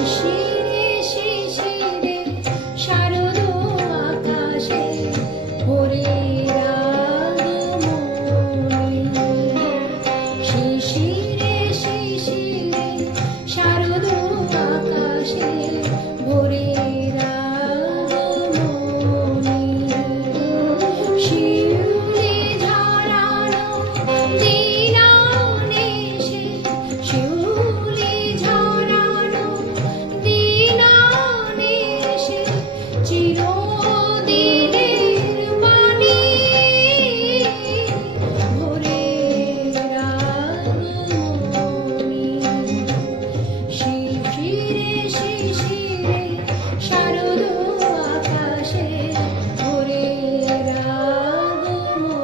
শিশিরে শিশিরে শারদ আকাশে ভোরের আগমনী। শিশিরে শিশিরে শারদ আকাশে ভোরের আগমনী। শিউলি ঝরানো দিনানেশে, শিউলি ঝরানো দিনানেশে চিরদিনের বাণী ভোরের আগমনী। শিশিরে শিশিরে শারদ আকাশে ভোরের আগমনী।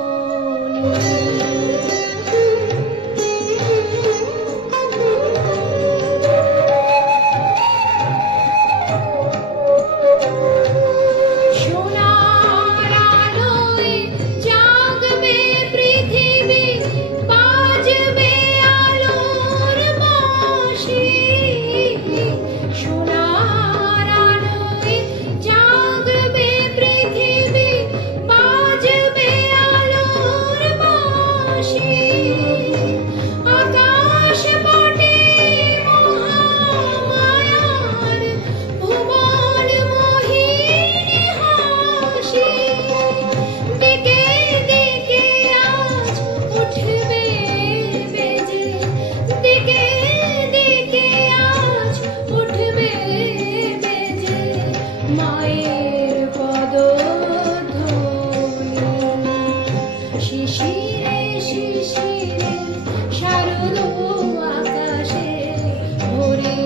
সোনার আলোয় জাগবে পৃথিবী, বাজবে আলোর বাঁশি। সোনার আলোয় জাগবে পৃথিবী, বাজবে আলোর বাঁশি। আকাশ পটে মহামায়ার ভুবন মোহিনী হাসি। দিকে দিকে আজ উঠবে বেজে, দিকে দিকে আজ উঠবে বেজে মায়ের পদধ্বনি। শিশিরে শিশিরে শারদ আকাশে ভোরের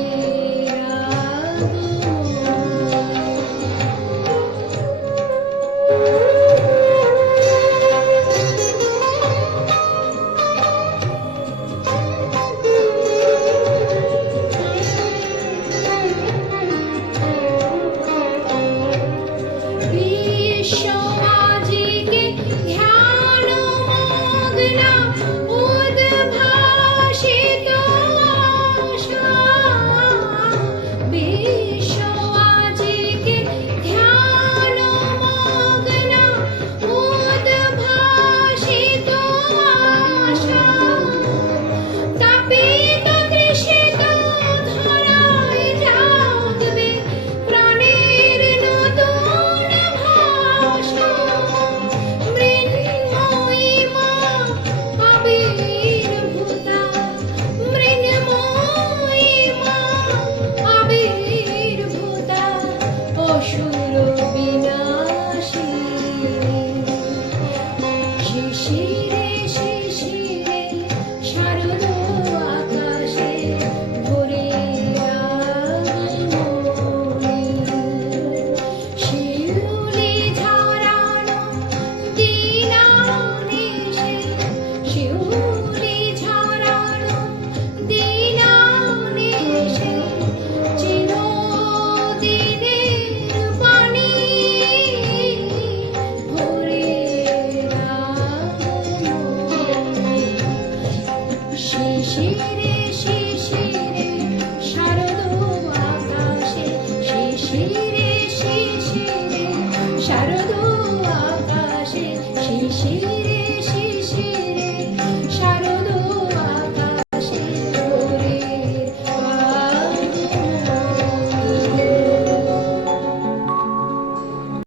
বিশ্ব আজিকে ধ্যান মগ্না উদ্ভাসিত আশা। বিশ্ব আজিকে ধ্যান মগ্না উদ্ভাসিত আশা। তাপিত তৃষিত ধরায় জাগবে প্রাণের নতুন ভাষা। মৃন্ময়ী মা আবির্ভূতা, মৃন্ময়ী মা আবির্ভূতা অসুর বিনাশিনী। শিশিরে শিশিরে শারদ আকাশে ভোরের আগমনী। শিউলি ঝরানো দিনানেশে, শিউলি ঝরানো দিনানেশে চিরদিনের বাণী ভোরের আগমনী। শিশিরে শিশিরে শারদ আকাশে, শিশিরে শিশিরে শারদ